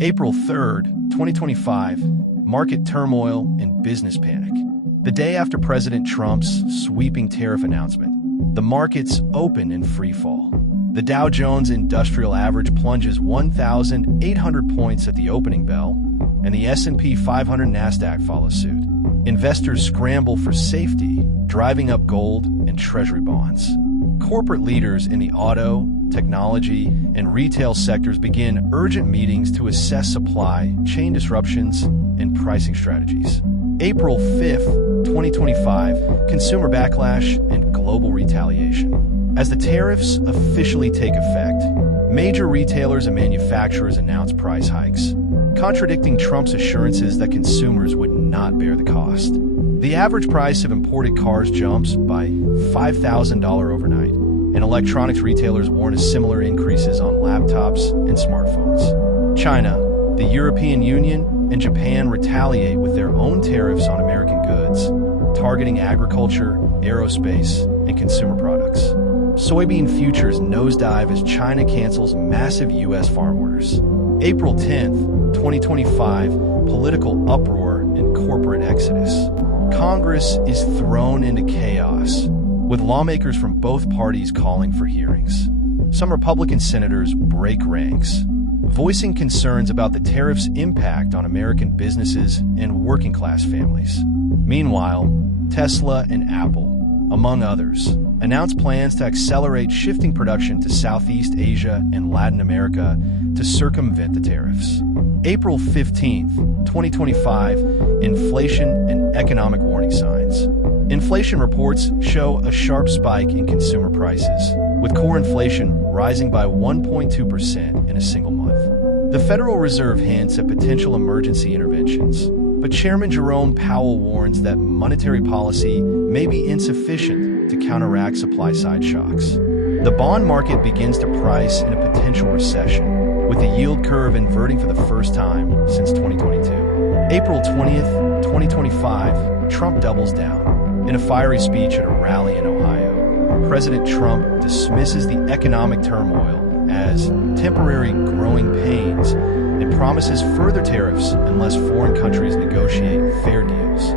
April 3rd, 2025, market turmoil and business panic. The day after President Trump's sweeping tariff announcement, the markets open in free fall. The Dow Jones Industrial Average plunges 1,800 points at the opening bell, and the S&P 500 NASDAQ follows suit. Investors scramble for safety, driving up gold and treasury bonds. Corporate leaders in the auto, technology, and retail sectors begin urgent meetings to assess supply chain disruptions and pricing strategies. April 5th, 2025, consumer backlash and global retaliation. As the tariffs officially take effect, major retailers and manufacturers announce price hikes, contradicting Trump's assurances that consumers would not bear the cost. The average price of imported cars jumps by $5,000 overnight, and electronics retailers warn of similar increases on laptops and smartphones. China, the European Union, and Japan retaliate with their own tariffs on American goods, targeting agriculture, aerospace, and consumer products. Soybean futures nosedive as China cancels massive U.S. farm orders. April 10th, 2025, political uproar and corporate exodus. Congress is thrown into chaos, with lawmakers from both parties calling for hearings. Some Republican senators break ranks, voicing concerns about the tariffs' impact on American businesses and working-class families. Meanwhile, Tesla and Apple, among others, announced plans to accelerate shifting production to Southeast Asia and Latin America to circumvent the tariffs. April 15th, 2025, inflation and economic warning signs. Inflation reports show a sharp spike in consumer prices, with core inflation rising by 1.2% in a single month. The Federal Reserve hints at potential emergency interventions, but Chairman Jerome Powell warns that monetary policy may be insufficient to counteract supply-side shocks. The bond market begins to price in a potential recession, with the yield curve inverting for the first time since 2022. April 20th, 2025, Trump doubles down. In a fiery speech at a rally in Ohio, President Trump dismisses the economic turmoil as temporary growing pains and promises further tariffs unless foreign countries negotiate fair deals.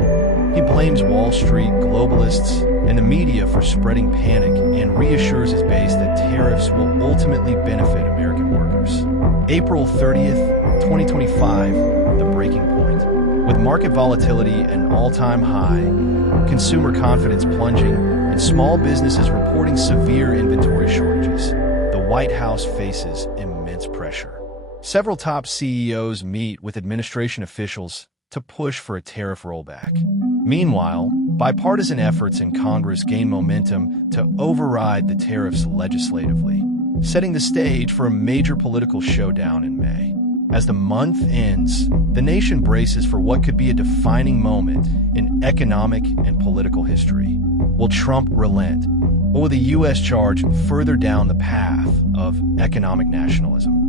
He blames Wall Street, globalists, and the media for spreading panic and reassures his base that tariffs will ultimately benefit American workers. April 30th, 2025, the breaking point. With market volatility at an all-time high, consumer confidence plunging, and small businesses reporting severe inventory shortages, the White House faces immense pressure. Several top CEOs meet with administration officials to push for a tariff rollback. Meanwhile, bipartisan efforts in Congress gain momentum to override the tariffs legislatively, setting the stage for a major political showdown in May. As the month ends, the nation braces for what could be a defining moment in economic and political history. Will Trump relent, or will the U.S. charge further down the path of economic nationalism?